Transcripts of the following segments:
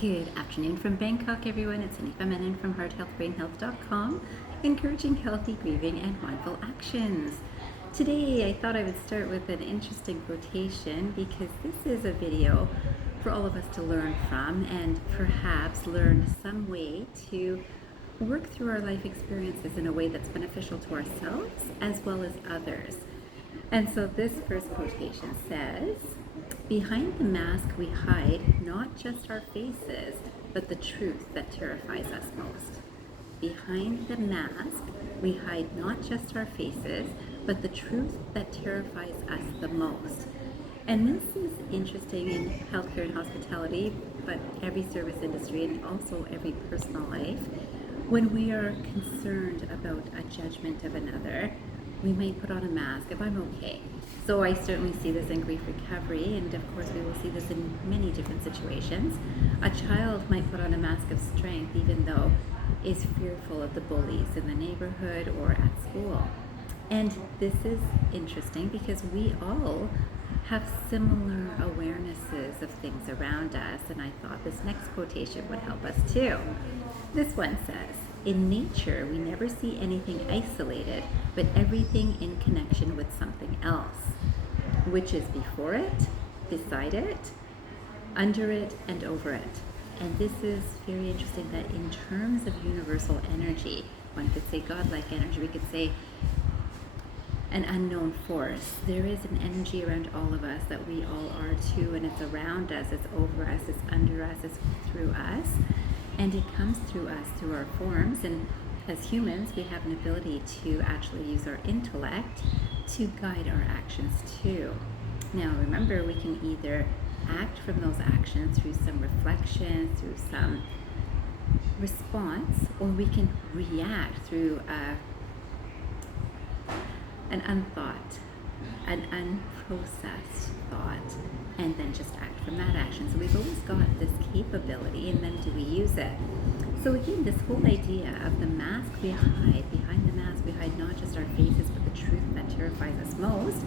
Good afternoon from Bangkok, everyone. It's Sunny Feminine from hearthealthbrainhealth.com, encouraging healthy grieving and mindful actions. Today, I thought I would start with an interesting quotation because this is a video for all of us to learn from and perhaps learn some way to work through our life experiences in a way that's beneficial to ourselves as well as others. And so this first quotation says, "Behind the mask we hide not just our faces, but the truth that terrifies us most." Behind the mask we hide not just our faces, but the truth that terrifies us the most. And this is interesting in healthcare and hospitality, but every service industry and also every personal life. When we are concerned about a judgment of another, we may put on a mask if I'm okay. So I certainly see this in grief recovery, and of course we will see this in many different situations. A child might put on a mask of strength even though is fearful of the bullies in the neighborhood or at school. And this is interesting because we all have similar awarenesses of things around us, and I thought this next quotation would help us too. This one says, "In nature, we never see anything isolated, but everything in connection with something else, which is before it, beside it, under it, and over it." And this is very interesting that in terms of universal energy, one could say godlike energy, we could say an unknown force. There is an energy around all of us that we all are too, and it's around us, it's over us, it's under us, it's through us. And it comes through us through our forms, and as humans we have an ability to actually use our intellect to guide our actions too. Now remember, we can either act from those actions through some reflection, through some response, or we can react through an unthought, an unprocessed thought, and then just act from that action. So we've always got this capability, and then do we use it? So again, this whole idea of the mask we hide, behind the mask we hide not just our faces, but the truth that terrifies us most.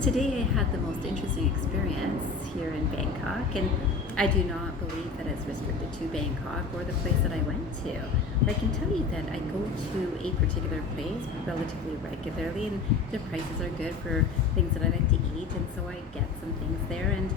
Today I had the most interesting experience here in Bangkok, and I do not believe that it's restricted to Bangkok or the place that I went to. But I can tell you that I go to a particular place relatively regularly, and their prices are good for things that I like to eat, and so I get some things there. And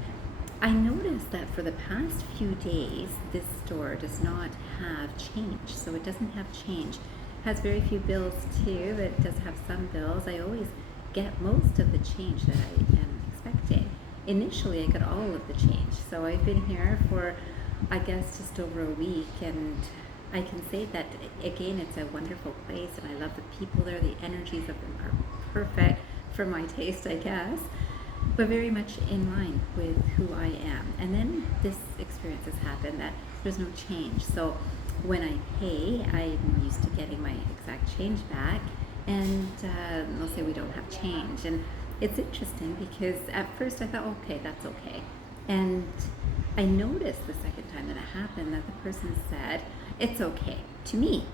I noticed that for the past few days, this store does not have change. So it doesn't have change. It has very few bills too, but it does have some bills. I always get most of the change that I am expecting. Initially, I got all of the change. So I've been here for, I guess, just over a week, and I can say that, again, it's a wonderful place, and I love the people there. The energies of them are perfect for my taste, I guess, but very much in line with who I am. And then this experience has happened that there's no change. So when I pay, I'm used to getting my exact change back, and they'll say we don't have change. And it's interesting because at first I thought, okay, that's okay. And I noticed the second time that it happened that the person said, "It's okay," to me.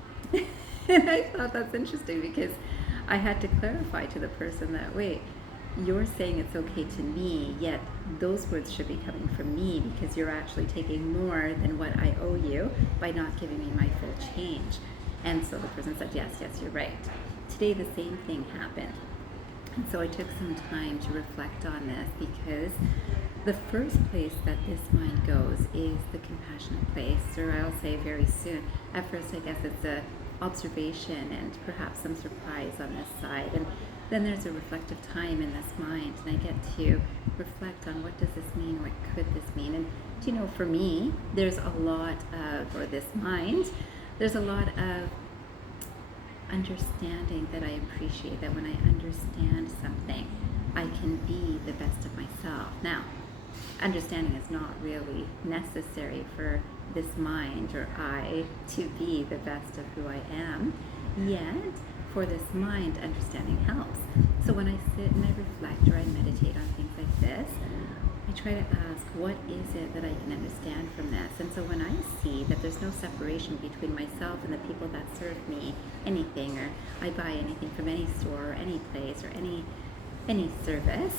And I thought that's interesting because I had to clarify to the person that, wait, you're saying it's okay to me, yet those words should be coming from me because you're actually taking more than what I owe you by not giving me my full change. And so the person said, yes, you're right. Today the same thing happened. And so I took some time to reflect on this because the first place that this mind goes is the compassionate place, or I'll say very soon. At first I guess it's a observation and perhaps some surprise on this side, and then there's a reflective time in this mind, and I get to reflect on what does this mean, what could this mean. And for me, there's a lot of, or this mind, there's a lot of understanding that I appreciate, that when I understand something, I can be the best of myself. Now, understanding is not really necessary for this mind or I to be the best of who I am, yet for this mind, understanding helps. So when I sit and I reflect or I meditate on things like this, I try to ask, what is it that I can understand from this? And so when I see that there's no separation between myself and the people that serve me anything, or I buy anything from any store or any place or any service,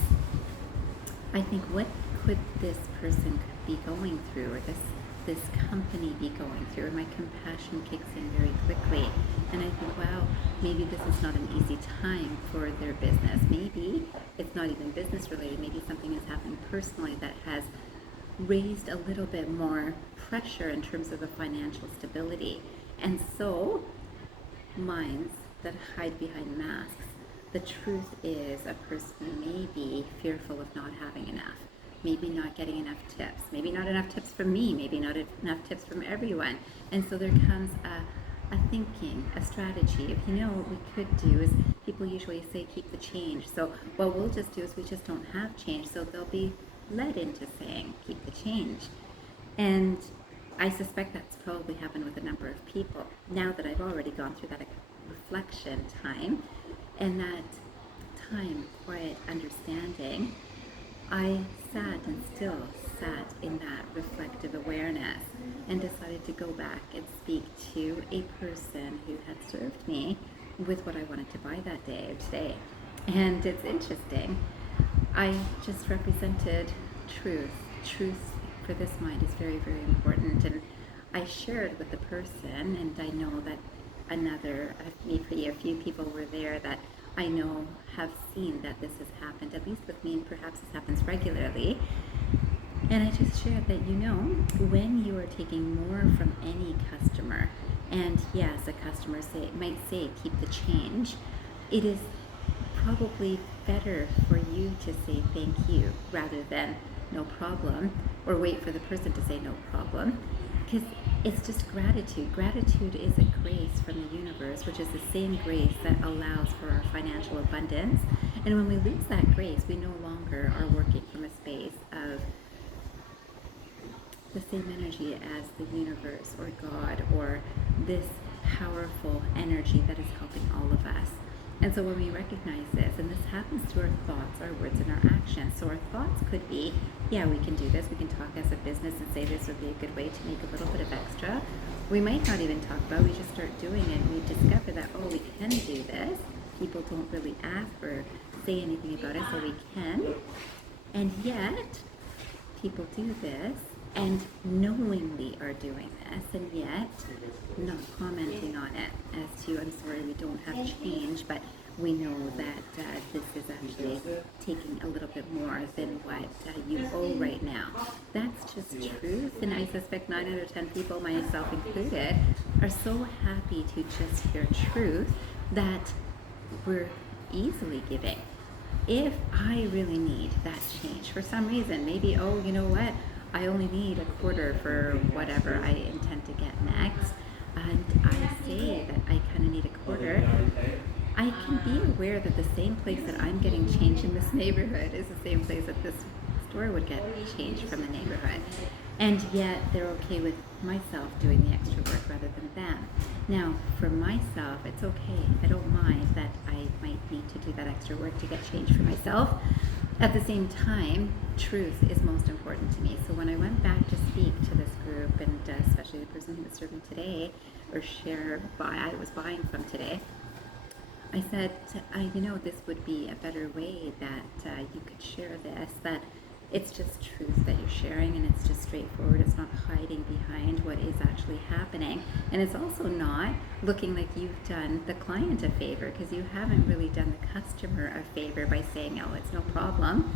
I think, what could this person be going through, or this this company be going through? And my compassion kicks in very quickly. And I think, wow, maybe this is not an easy time for their business. Maybe it's not even business related. Maybe something has happened personally that has raised a little bit more pressure in terms of the financial stability. And so, minds that hide behind masks, the truth is a person may be fearful of not having enough, maybe not getting enough tips, maybe not enough tips from me, maybe not enough tips from everyone. And so there comes a thinking, a strategy of, what we could do is, people usually say keep the change. So what we'll just do is we just don't have change. So they'll be led into saying keep the change. And I suspect that's probably happened with a number of people. Now that I've already gone through that reflection time and that time, quiet understanding, I sat and still sat in that reflective awareness and decided to go back and speak to a person who had served me with what I wanted to buy that day or today. And it's interesting. I just represented truth. Truth for this mind is very, very important. And I shared with the person, and I know that a few people were there that I know have seen that this has happened, at least with me, and perhaps this happens regularly. And I just shared that, when you are taking more from any customer, and yes, a customer might say, keep the change, it is probably better for you to say thank you rather than no problem, or wait for the person to say no problem, because it's just gratitude. Gratitude is a grace from the universe, which is the same grace that allows for our financial abundance. And when we lose that grace, we no longer are working from a space of the same energy as the universe or God or this powerful energy that is helping all of us. And so when we recognize this, and this happens through our thoughts, our words, and our actions. So our thoughts could be, yeah, we can do this. We can talk as a business and say this would be a good way to make a little bit of extra. We might not even talk about it. We just start doing it. And we discover that, we can do this. People don't really ask or say anything about it, so we can. And yet, people do this and knowingly are doing this, and yet not commenting on it as to, I'm sorry, we don't have change, but we know that this is actually taking a little bit more than what you owe right now. That's just truth, and I suspect 9 out of 10 people, myself included, are so happy to just hear truth that we're easily giving. If I really need that change for some reason, maybe, you know what, I only need a quarter for whatever I intend to get next, and I say that I kind of need a quarter, I can be aware that the same place that I'm getting change in this neighborhood is the same place that this store would get change from the neighborhood. And yet they're okay with myself doing the extra work rather than them. Now, for myself, it's okay. I don't mind that I might need to do that extra work to get change for myself. At the same time, truth is most important to me. So when I went back to speak to this group, and especially the person who was serving today, or I was buying from today, I said, this would be a better way that you could share this, that it's just truth that you're sharing, and it's just straightforward. It's not hiding behind what is actually happening. And it's also not looking like you've done the client a favor, because you haven't really done the customer a favor by saying, it's no problem.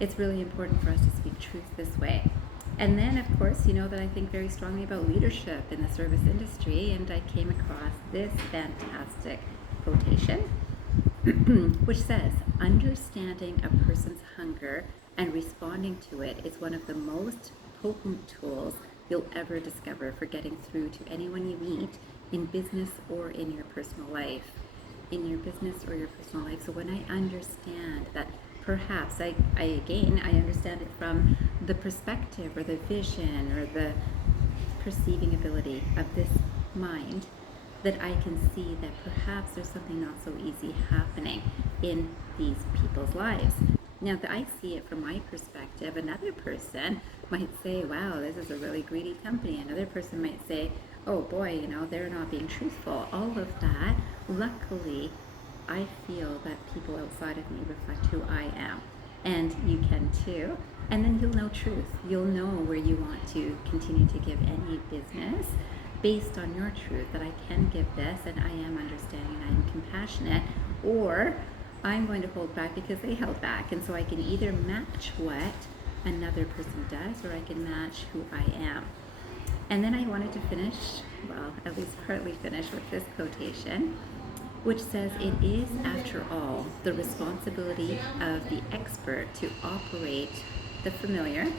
It's really important for us to speak truth this way. And then, of course, that I think very strongly about leadership in the service industry, and I came across this fantastic quotation, which says, understanding a person's hunger and responding to it is one of the most potent tools you'll ever discover for getting through to anyone you meet in business or in your personal life. So when I understand that, perhaps I understand it from the perspective or the vision or the perceiving ability of this mind, that I can see that perhaps there's something not so easy happening in these people's lives. Now, that I see it from my perspective, another person might say, wow, this is a really greedy company. Another person might say, oh boy, they're not being truthful. All of that, luckily, I feel that people outside of me reflect who I am. and you can too. And then you'll know truth. You'll know where you want to continue to give any business based on your truth, that I can give this and I am understanding, I am compassionate, or I'm going to hold back because they held back. And so I can either match what another person does, or I can match who I am. And then I wanted to finish, well, at least partly finish with this quotation, which says, "It is, after all, the responsibility of the expert to operate the familiar,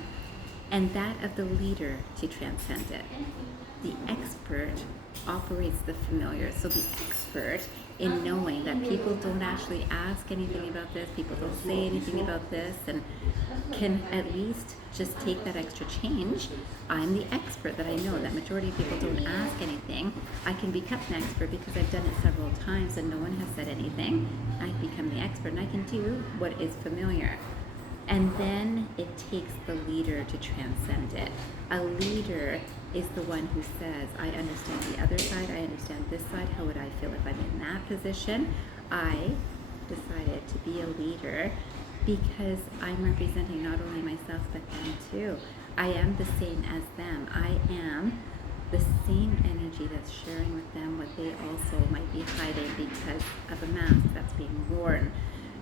and that of the leader to transcend it." The expert operates the familiar. So the expert in knowing that people don't actually ask anything about this, people don't say anything about this, and can at least just take that extra change. I'm the expert that I know that majority of people don't ask anything. I can become an expert because I've done it several times and no one has said anything. I become the expert and I can do what is familiar. And then it takes the leader to transcend it. A leader is the one who says, I understand the other side, I understand this side, how would I feel if I'm in that position? I decided to be a leader because I'm representing not only myself but them too. I am the same as them. I am the same energy that's sharing with them what they also might be hiding because of a mask that's being worn.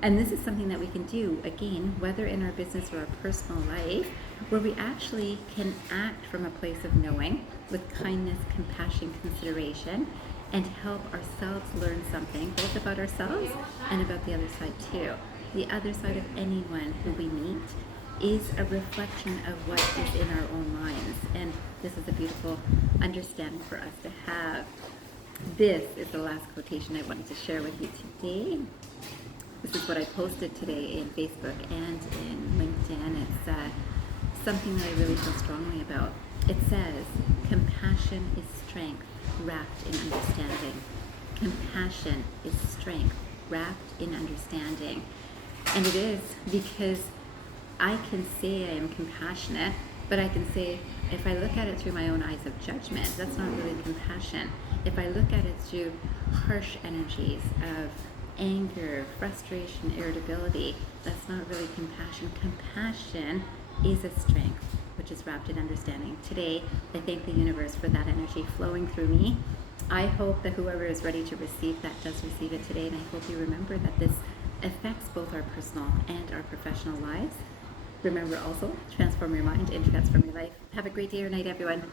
And this is something that we can do, again, whether in our business or our personal life, where we actually can act from a place of knowing with kindness, compassion, consideration, and help ourselves learn something, both about ourselves and about the other side too. The other side of anyone who we meet is a reflection of what is in our own minds. And this is a beautiful understanding for us to have. This is the last quotation I wanted to share with you today. This is what I posted today in Facebook and in LinkedIn. It's something that I really feel strongly about. It says, compassion is strength wrapped in understanding. Compassion is strength wrapped in understanding. And it is because I can say I am compassionate, but I can say, if I look at it through my own eyes of judgment, that's not really compassion. If I look at it through harsh energies of anger, frustration, irritability, that's not really compassion. Compassion is a strength which is wrapped in understanding. Today, I thank the universe for that energy flowing through me. I hope that whoever is ready to receive that does receive it today, and I hope you remember that this affects both our personal and our professional lives. Remember also, transform your mind and transform your life. Have a great day or night, everyone.